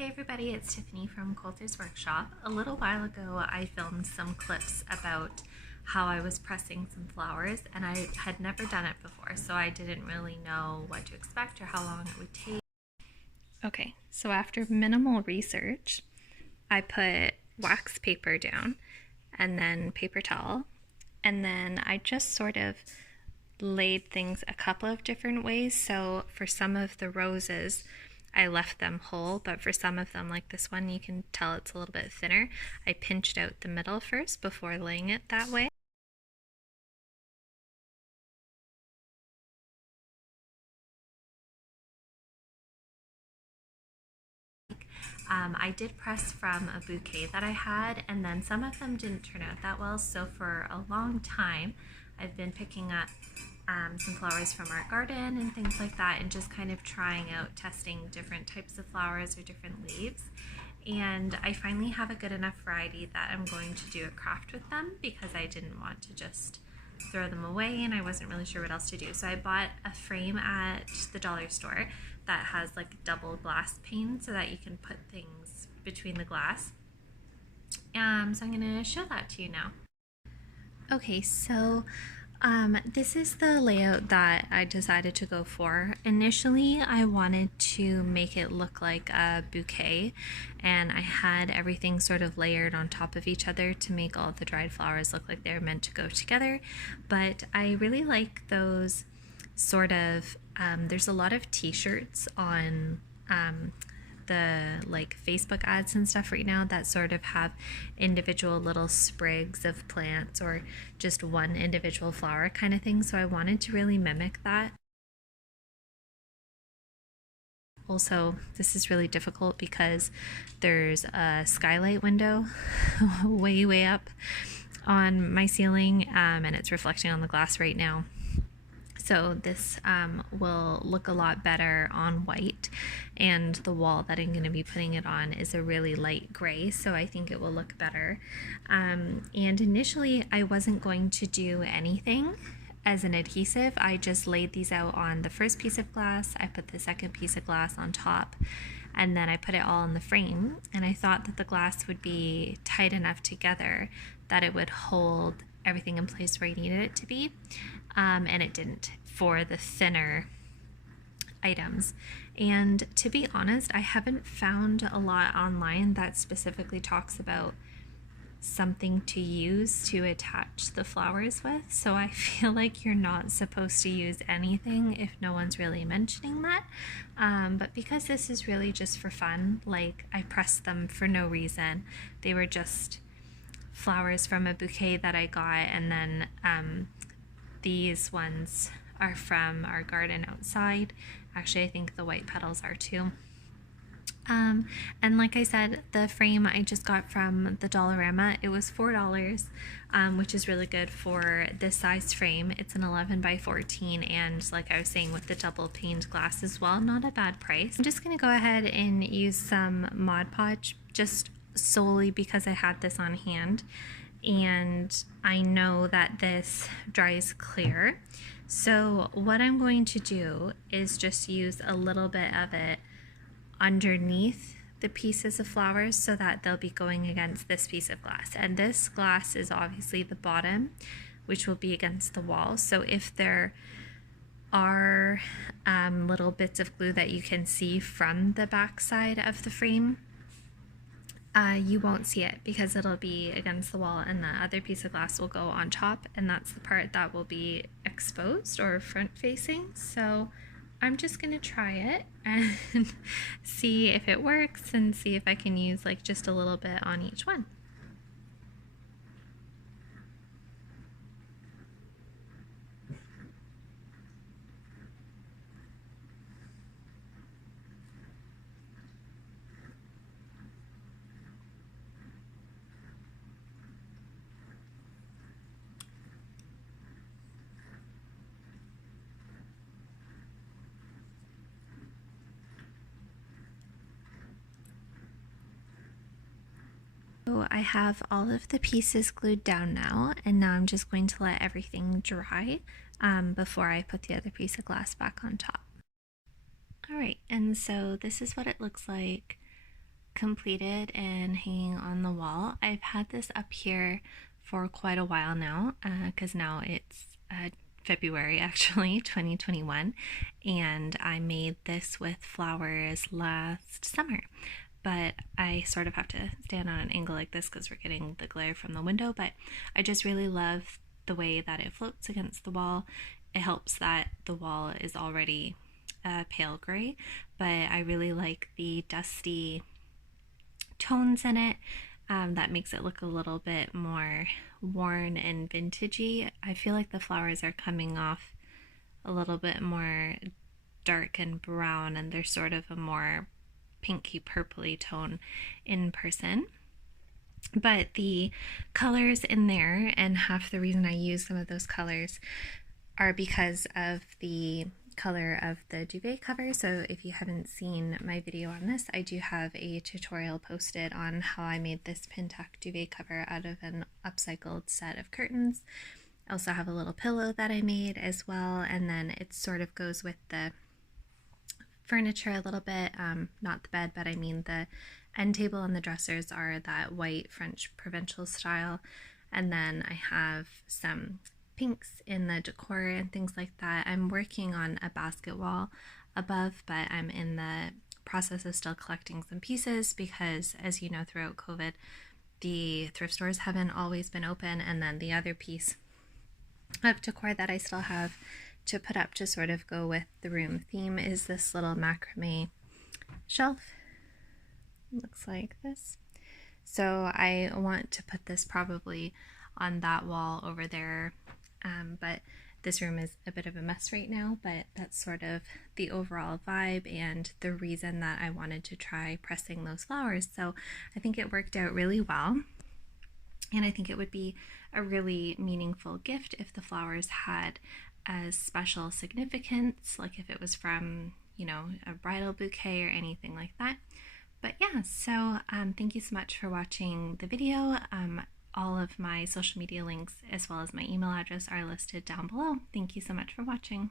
Hey everybody, it's Tiffany from Coulter's Workshop. A little while ago I filmed some clips about how I was pressing some flowers, and I had never done it before, so I didn't really know what to expect or how long it would take. Okay, so after minimal research, I put wax paper down and then paper towel, and then I just sort of laid things a couple of different ways. So for some of the roses, I left them whole, but for some of them, like this one, you can tell it's a little bit thinner. I pinched out the middle first before laying it that way. I did press from a bouquet that I had, and then some of them didn't turn out that well, so for a long time I've been picking up some flowers from our garden and things like that, and just kind of trying out, testing different types of flowers or different leaves. And I finally have a good enough variety that I'm going to do a craft with them, because I didn't want to just throw them away and I wasn't really sure what else to do. So I bought a frame at the dollar store that has like double glass pane so that you can put things between the glass. So I'm going to show that to you now. Okay, so this is the layout that I decided to go for. Initially, I wanted to make it look like a bouquet, and I had everything sort of layered on top of each other to make all of the dried flowers look like they're meant to go together. But I really like those sort of, there's a lot of t-shirts on the like Facebook ads and stuff right now that sort of have individual little sprigs of plants or just one individual flower kind of thing. So I wanted to really mimic that. Also, this is really difficult because there's a skylight window way up on my ceiling, and it's reflecting on the glass right now. So this will look a lot better on white, and the wall that I'm going to be putting it on is a really light gray, so I think it will look better. And initially I wasn't going to do anything as an adhesive. I just laid these out on the first piece of glass, I put the second piece of glass on top, and then I put it all in the frame, and I thought that the glass would be tight enough together that it would hold everything in place where I needed it to be, and it didn't for the thinner items. And to be honest, I haven't found a lot online that specifically talks about something to use to attach the flowers with, so I feel like you're not supposed to use anything if no one's really mentioning that. But because this is really just for fun, like I pressed them for no reason. They were just flowers from a bouquet that I got, and then these ones are from our garden outside. Actually, I think the white petals are too. And like I said, the frame I just got from the Dollarama. It was $4, which is really good for this size frame. It's an 11 by 14, and like I was saying, with the double paned glass as well, not a bad price. I'm just gonna go ahead and use some Mod Podge, just solely because I had this on hand, and I know that this dries clear. So what I'm going to do is just use a little bit of it underneath the pieces of flowers so that they'll be going against this piece of glass. And this glass is obviously the bottom, which will be against the wall. So if there are little bits of glue that you can see from the back side of the frame, you won't see it because it'll be against the wall, and the other piece of glass will go on top, and that's the part that will be exposed or front facing. So I'm just gonna try it and see if it works, and see if I can use like just a little bit on each one. So I have all of the pieces glued down now, and now I'm just going to let everything dry before I put the other piece of glass back on top. Alright, and so this is what it looks like completed and hanging on the wall. I've had this up here for quite a while now, because now it's February actually, 2021, and I made this with flowers last summer. But I sort of have to stand on an angle like this because we're getting the glare from the window. But I just really love the way that it floats against the wall. It helps that the wall is already pale gray, but I really like the dusty tones in it. That makes it look a little bit more worn and vintagey. I feel like the flowers are coming off a little bit more dark and brown, and they're sort of a more pinky purpley tone in person. But the colors in there, and half the reason I use some of those colors are because of the color of the duvet cover. So if you haven't seen my video on this, I do have a tutorial posted on how I made this Pintuck duvet cover out of an upcycled set of curtains. I also have a little pillow that I made as well, and then it sort of goes with the furniture a little bit, not the bed, but I mean the end table and the dressers are that white French Provençal style, and then I have some pinks in the decor and things like that. I'm working on a basket wall above, but I'm in the process of still collecting some pieces because, as you know, throughout COVID, the thrift stores haven't always been open, and then the other piece of decor that I still have to put up to sort of go with the room theme is this little macrame shelf. It looks like this. So I want to put this probably on that wall over there, but this room is a bit of a mess right now, but that's sort of the overall vibe and the reason that I wanted to try pressing those flowers. So I think it worked out really well, and I think it would be a really meaningful gift if the flowers had a special significance, like if it was from, you know, a bridal bouquet or anything like that. But yeah, so thank you so much for watching the video. All of my social media links as well as my email address are listed down below. Thank you so much for watching.